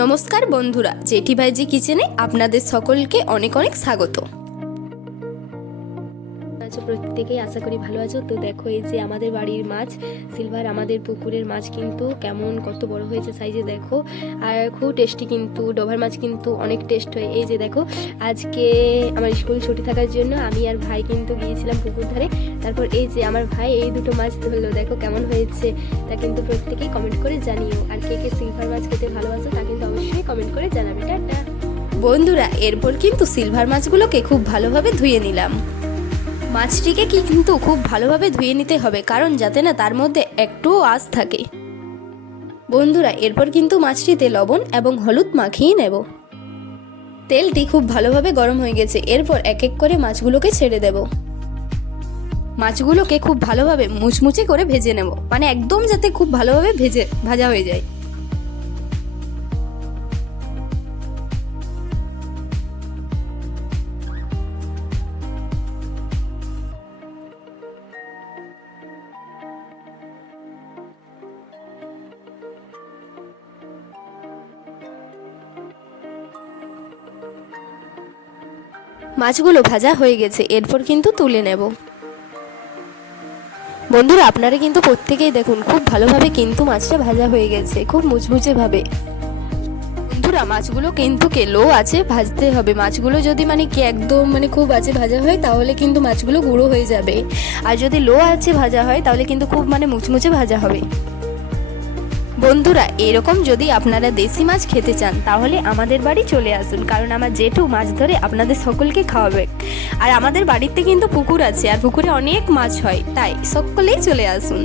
নমস্কার বন্ধুরা, জেঠি ভাইজি কিচেনে আপনাদের সকলকে অনেক অনেক স্বাগত। প্রত্যেকেই আশা করি ভালো আছো। তো দেখো, এই যে আমাদের বাড়ির মাছ সিলভার, আমাদের পুকুরের মাছ কিন্তু কেমন কত বড় হয়েছে সাইজে দেখো, আর খুব টেস্টি কিন্তু। ডোভার মাছ কিন্তু অনেক টেস্ট হয়। এই যে দেখো, আজকে আমার স্কুল ছুটি থাকার জন্য আমি আর ভাই কিন্তু গিয়েছিলাম পুকুর ধারে। তারপর এই যে আমার ভাই এই দুটো মাছ ধরলো, দেখো কেমন হয়েছে। তা কিন্তু প্রত্যেকেই কমেন্ট করে জানিও, আর কে কে সিলভার মাছ খেতে ভালোবাসো তা কিন্তু অবশ্যই কমেন্ট করে জানাবে। টাটা বন্ধুরা। এরপর কিন্তু সিলভার মাছগুলোকে খুব ভালোভাবে ধুয়ে নিলাম। মাছটিকে কিন্তু খুব ভালোভাবে ধুয়ে নিতে হবে, কারণ যাতে না তার মধ্যে একটুও আঁশ থাকে। বন্ধুরা, এরপর কিন্তু মাছটিতে লবণ এবং হলুদ মাখিয়ে নেব। তেলটি খুব ভালোভাবে গরম হয়ে গেছে। এরপর এক এক করে মাছগুলোকে ছেড়ে দেব। মাছগুলোকে খুব ভালোভাবে মুচমুচে করে ভেজে নেব, মানে একদম যাতে খুব ভালোভাবে ভাজা হয়ে যায়। মাছগুলো ভাজা হয়ে গেছে, এরপর কিন্তু তুলে নেব। বন্ধুরা, আপনারা কিন্তু প্রত্যেকেই দেখুন খুব ভালোভাবে কিন্তু মাছটা ভাজা হয়ে গেছে, খুব মুচমুচে ভাবে। বন্ধুরা, মাছগুলো কিন্তু লো আছে ভাজতে হবে। মাছগুলো যদি একদম খুব আছে ভাজা হয়, তাহলে কিন্তু মাছগুলো গুঁড়ো হয়ে যাবে। আর যদি লো আছে ভাজা হয়, তাহলে কিন্তু খুব মুচমুচে ভাজা হবে। বন্ধুরা, এরকম যদি আপনারা দেশি মাছ খেতে চান, তাহলে আমাদের বাড়ি চলে আসুন, কারণ আমার জেঠু মাছ ধরে আপনাদের সকলকে খাওয়াবে। আর আমাদের বাড়িতে কিন্তু পুকুর আছে, আর পুকুরে অনেক মাছ হয়, তাই সকলেই চলে আসুন।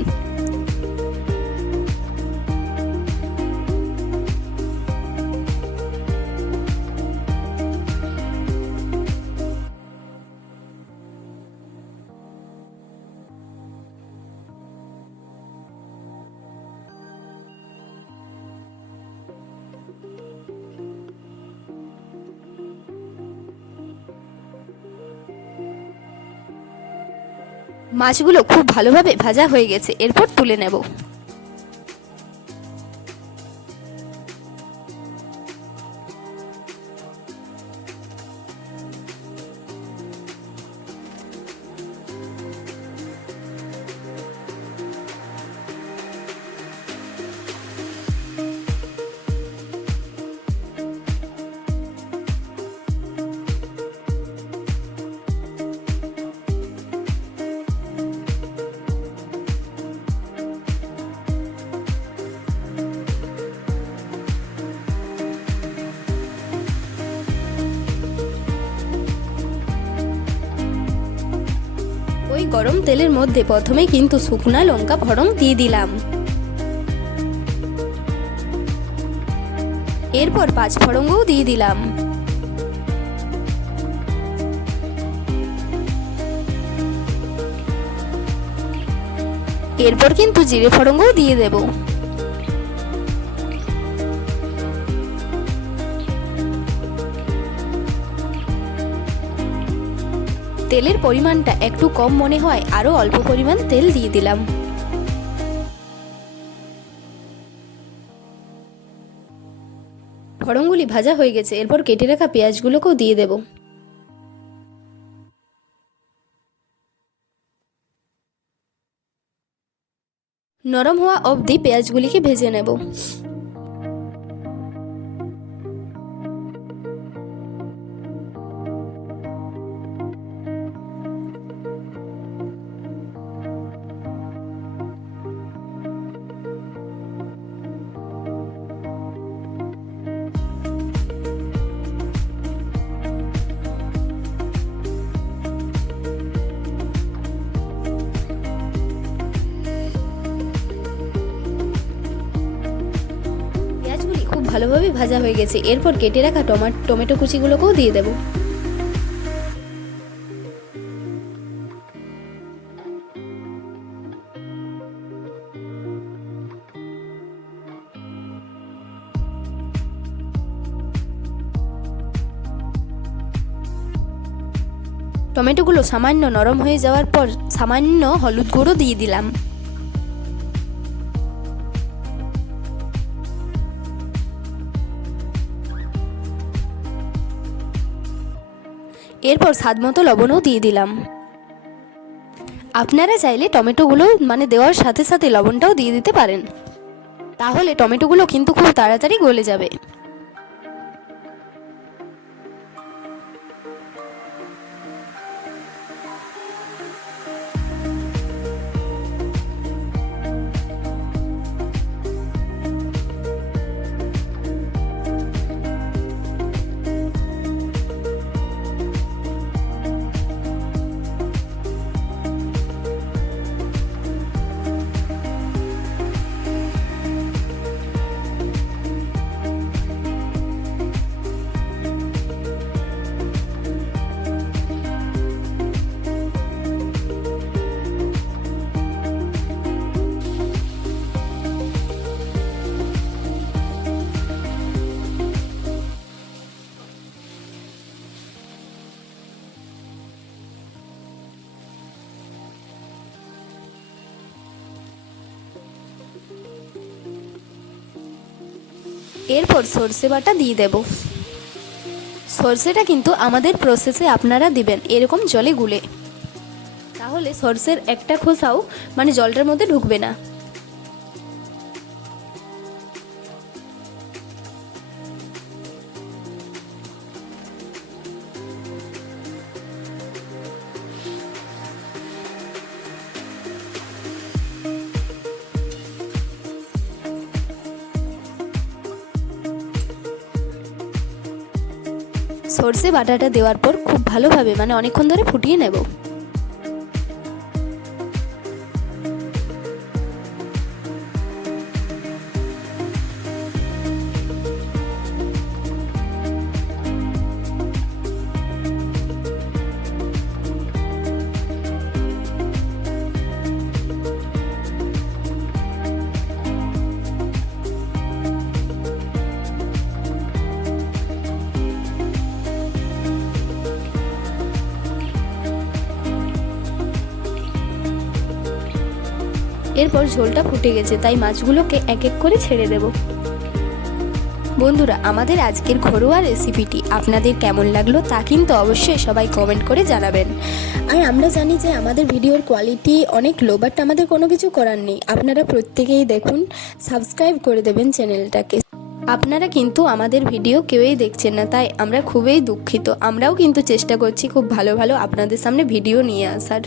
মাছগুলো খুব ভালোভাবে ভাজা হয়ে গেছে, এরপর তুলে নেব। ওই গরম তেলের মধ্যে প্রথমেই কিন্তু শুকনা লঙ্কা ফোড়ন দিয়ে দিলাম। এরপর পাঁচ ফোড়নও দিয়ে দিলাম। এরপর কিন্তু জিরে ফোড়নও দিয়ে দেব। তেলের পরিমাণটা একটু কম মনে হয়, আরও অল্প পরিমাণ তেল দিয়ে দিলাম। ফোড়নগুলি ভাজা হয়ে গেছে, এরপর কেটে রাখা পেঁয়াজগুলোকেও দিয়ে দেব। নরম হওয়া অবধি পেঁয়াজগুলিকে ভেজে নেব। খুব ভালোভাবে ভাজা হয়ে গেছে, এরপর কেটে রাখা টমেটো কুচিগুলোকেও দিয়ে দেব। টমেটোগুলো সামান্য নরম হয়ে যাওয়ার পর সামান্য হলুদ গুঁড়ো দিয়ে দিলাম। এরপর স্বাদ মতো লবণও দিয়ে দিলাম। আপনারা চাইলে টমেটোগুলো দেওয়ার সাথে সাথে লবণটাও দিয়ে দিতে পারেন, তাহলে টমেটোগুলো কিন্তু খুব তাড়াতাড়ি গলে যাবে। এরপর সর্ষে বাটা দিয়ে দেব। সর্ষেটা কিন্তু আমাদের প্রসেসে আপনারা দিবেন এরকম জলে গুলে, তাহলে সর্ষের একটা খোসাও জলটার মধ্যে ঢুকবে না। সর্ষে বাটাটা দেওয়ার পর খুব ভালোভাবে অনেকক্ষণ ধরে ফুটিয়ে নেব। এরপর ঝোলটা ফুটে গেছে, তাই মাছগুলোকে এক এক করে ছেড়ে দেব। বন্ধুরা, আমাদের আজকের ঘরোয়া রেসিপিটি আপনাদের কেমন লাগলো তা কিন্তু অবশ্যই সবাই কমেন্ট করে জানাবেন। আর আমরা জানি যে আমাদের ভিডিওর কোয়ালিটি অনেক লো, বাট আমাদের কোনো কিছু করার নেই। আপনারা প্রত্যেকেই দেখুন, সাবস্ক্রাইব করে দেবেন চ্যানেলটাকে। আপনারা কিন্তু আমাদের ভিডিও কেউই দেখছেন না, তাই আমরা খুবই দুঃখিত। আমরাও কিন্তু চেষ্টা করছি খুব ভালো ভালো আপনাদের সামনে ভিডিও নিয়ে আসার।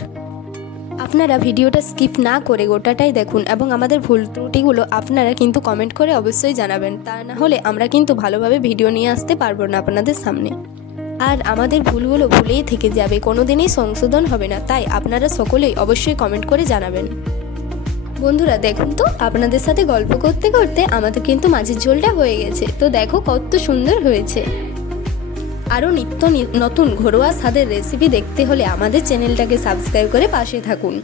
আপনারা ভিডিওটা স্কিপ না করে গোটাটাই দেখুন এবং আমাদের ভুল ত্রুটিগুলো আপনারা কিন্তু কমেন্ট করে অবশ্যই জানাবেন, তা না হলে আমরা কিন্তু ভালোভাবে ভিডিও নিয়ে আসতে পারবো না আপনাদের সামনে। আর আমাদের ভুলগুলো ভুলেই থেকে যাবে, কোনোদিনই সংশোধন হবে না, তাই আপনারা সকলেই অবশ্যই কমেন্ট করে জানাবেন। বন্ধুরা দেখুন তো, আপনাদের সাথে গল্প করতে করতে আমাদের কিন্তু মাছের ঝোলটা হয়ে গেছে। তো দেখো কত সুন্দর হয়েছে। আরও নিত্য নতুন ঘরোয়া স্বাদের রেসিপি দেখতে হলে আমাদের চ্যানেলটাকে সাবস্ক্রাইব করে পাশে থাকুন।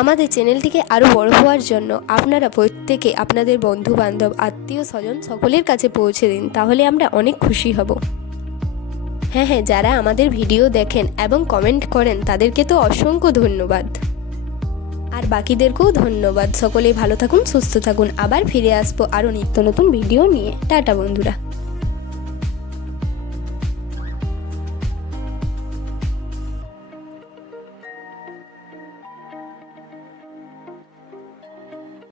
আমাদের চ্যানেলটিকে আরও বড় হওয়ার জন্য আপনারা প্রত্যেকে আপনাদের বন্ধু বান্ধব আত্মীয় স্বজন সকলের কাছে পৌঁছে দিন, তাহলে আমরা অনেক খুশি হব। হ্যাঁ, যারা আমাদের ভিডিও দেখেন এবং কমেন্ট করেন তাদেরকে তো অসংখ্য ধন্যবাদ, আর বাকিদেরকেও ধন্যবাদ। সকলেই ভালো থাকুন, সুস্থ থাকুন। আবার ফিরে আসবো আরও নিত্য নতুন ভিডিও নিয়ে। টাটা বন্ধুরা।